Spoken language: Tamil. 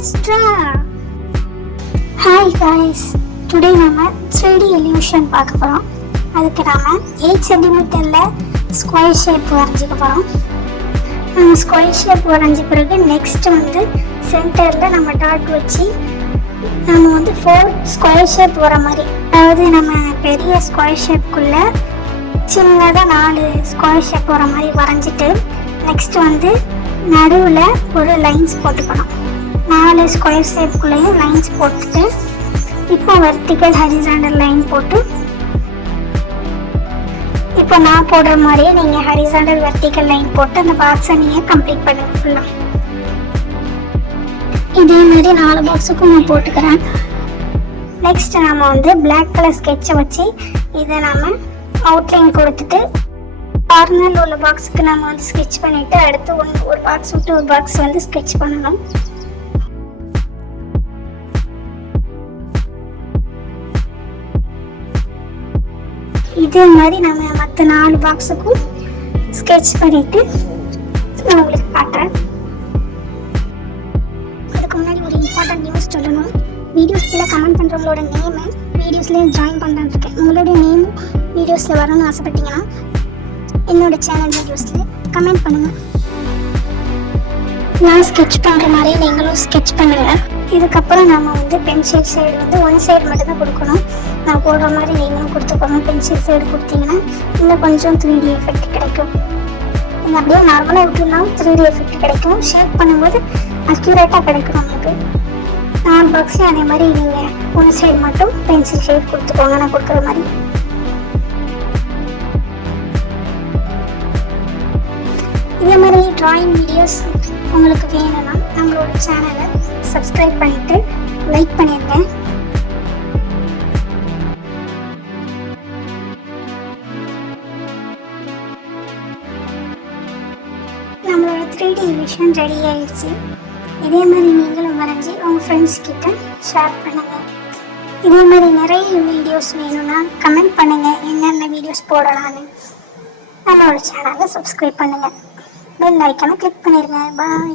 Let's draw. Hi guys, today நம்ம 3D illusion பார்க்க போறோம். அதுக்கு நாம 8 cm ஸ்கொயர் ஷேப் வரைஞ்சிக்க போறோம். நம்ம ஸ்கொயர் ஷேப் வரைஞ்ச பிறகு நெக்ஸ்ட் சென்டர்ல நம்ம டாட் வச்சு நம்ம 4 ஸ்கொயர் ஷேப் வர மாதிரி, அதாவது நம்ம பெரிய ஸ்கொயர் ஷேப்புக்குள்ள சின்னதாக 4 ஸ்கொயர் ஷேப் வர மாதிரி வரைஞ்சிட்டு நெக்ஸ்ட் நடுவில் ஒரு லைன்ஸ் போட்டுக்கணும். 4 ஸ்கொயர் ஷேப்புக்குள்ளேயும் லைன்ஸ் போட்டுட்டு இப்போ வெர்டிக்கல் ஹரிசாண்டல் லைன் போட்டு இப்போ நான் போடுற மாதிரியே நீங்கள் ஹரிசாண்டல் வெர்டிக்கல் லைன் போட்டு அந்த பாக்ஸை நீங்கள் கம்ப்ளீட் பண்ணுங்க ஃபுல்லாக. இதே மாதிரி 4 பாக்ஸுக்கும் நான் போட்டுக்கிறேன். நெக்ஸ்ட் நம்ம பிளாக் கலர் ஸ்கெட்சை வச்சு இதை நம்ம அவுட்லைன் கொடுத்துட்டு கார்னரில் உள்ள பாக்ஸுக்கு நம்ம ஸ்கெட்ச் பண்ணிவிட்டு அடுத்து ஒரு பாக்ஸ் விட்டு ஒரு பாக்ஸ் ஸ்கெட்ச் பண்ணணும். இதே மாதிரி நம்ம மற்ற 4 பாக்ஸுக்கும் ஸ்கெட்ச் பண்ணிவிட்டு நான் உங்களுக்கு காட்டுறேன். அதுக்கு முன்னாடி ஒரு இம்பார்ட்டன்ட் நியூஸ் சொல்லணும். வீடியோஸில் கமெண்ட் பண்ணுறவங்களோட நேமு வீடியோஸ்லேயே ஜாயின் பண்ணுறேன் இருக்கேன். உங்களோட நேம் வீடியோஸில் வரணும்னு ஆசைப்பட்டீங்கன்னா என்னோட சேனல் வீடியோஸில் கமெண்ட் பண்ணுங்கள். நான் ஸ்கெட்ச் பண்ணுற மாதிரி நீங்களும் ஸ்கெட்ச் பண்ணுங்கள். இதுக்கப்புறம் நம்ம பென்சில் சைடு ஒன் சைடு மட்டும் தான் கொடுக்கணும். நான் போடுற மாதிரி நீங்களும் கொடுத்துக்கோங்க. பென்சில் சைடு கொடுத்தீங்கன்னா இன்னும் கொஞ்சம் 3D எஃபெக்ட் கிடைக்கும். நீங்கள் அப்படியே நார்மலாக விட்டுனா 3D எஃபெக்ட் கிடைக்கும். ஷேப் பண்ணும்போது அக்யூரேட்டாக கிடைக்கும் நம்மளுக்கு. 4 பாக்ஸ்லேயும் அதே மாதிரி நீங்கள் ஒன் சைடு மட்டும் பென்சில் ஷேட் கொடுத்துக்கோங்க நான் கொடுக்குற மாதிரி. இதே மாதிரி ட்ராயிங் வீடியோஸ் உங்களுக்கு வேணும்னா நம்மளோட சேனலை சப்ஸ்கிரைப் பண்ணிவிட்டு லைக் பண்ணிடுங்க. நம்மளோட 3D illusion ரெடி ஆயிடுச்சு. இதே மாதிரி நீங்களும் வரைஞ்சி உங்கள் ஃப்ரெண்ட்ஸ் கிட்ட ஷேர் பண்ணுங்கள். இதே மாதிரி நிறைய வீடியோஸ் வேணும்னா கமெண்ட் பண்ணுங்கள் என்னென்ன வீடியோஸ் போடலான்னு. நம்மளோட சேனலை சப்ஸ்கிரைப் பண்ணுங்கள். பெல் ஐக்கானை கிளிக் பண்ணிடுங்க. பாய்.